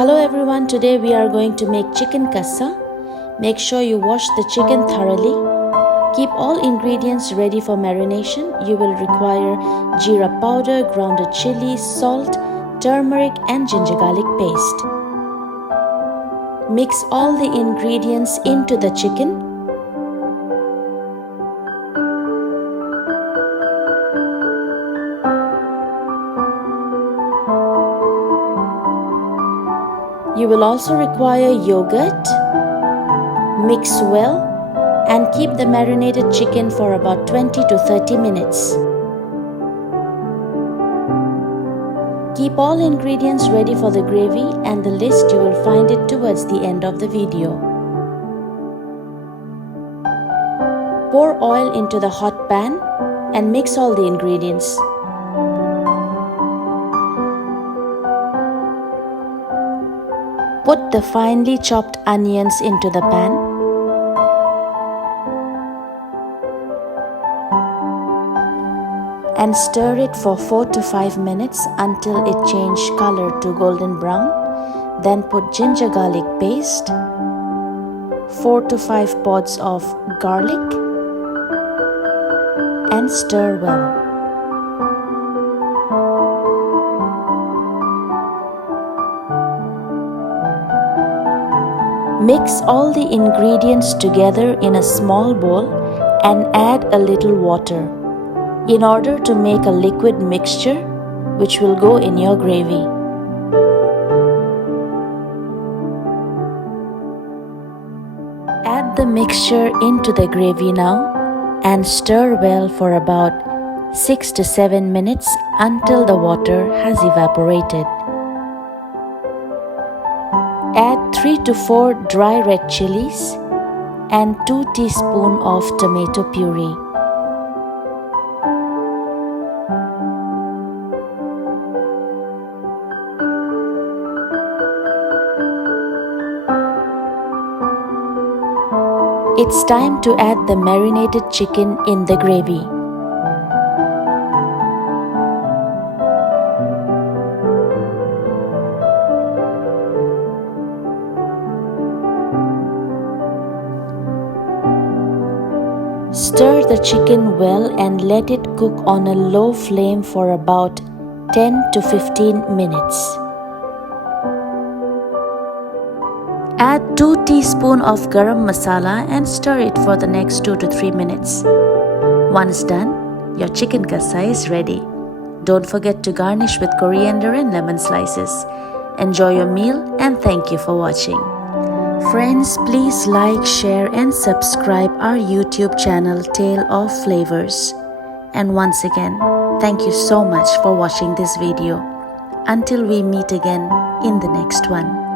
Hello everyone, today we are going to make chicken kassa. Make sure you wash the chicken thoroughly. Keep all ingredients ready for marination. You will require jeera powder, grounded chili, salt, turmeric and ginger garlic paste. Mix all the ingredients into the chicken. You will also require yogurt. Mix well and keep the marinated chicken for about 20 to 30 minutes. Keep all ingredients ready for the gravy, and the list you will find it towards the end of the video. Pour oil into the hot pan and mix all the ingredients. Put the finely chopped onions into the pan. And stir it for 4 to 5 minutes until it changes color to golden brown. Then put ginger garlic paste, 4 to 5 pods of garlic, and stir well. Mix all the ingredients together in a small bowl and add a little water in order to make a liquid mixture which will go in your gravy. Add the mixture into the gravy now and stir well for about 6 to 7 minutes until the water has evaporated. Add 3 to 4 dry red chilies and 2 teaspoons of tomato puree. It's time to add the marinated chicken in the gravy. Stir the chicken well and let it cook on a low flame for about 10 to 15 minutes. Add 2 teaspoons of garam masala and stir it for the next 2 to 3 minutes. Once done, your chicken kassa is ready. Don't forget to garnish with coriander and lemon slices. Enjoy your meal and thank you for watching. Friends, please like, share and subscribe our YouTube channel Tale of Flavors. And once again, thank you so much for watching this video. Until we meet again in the next one.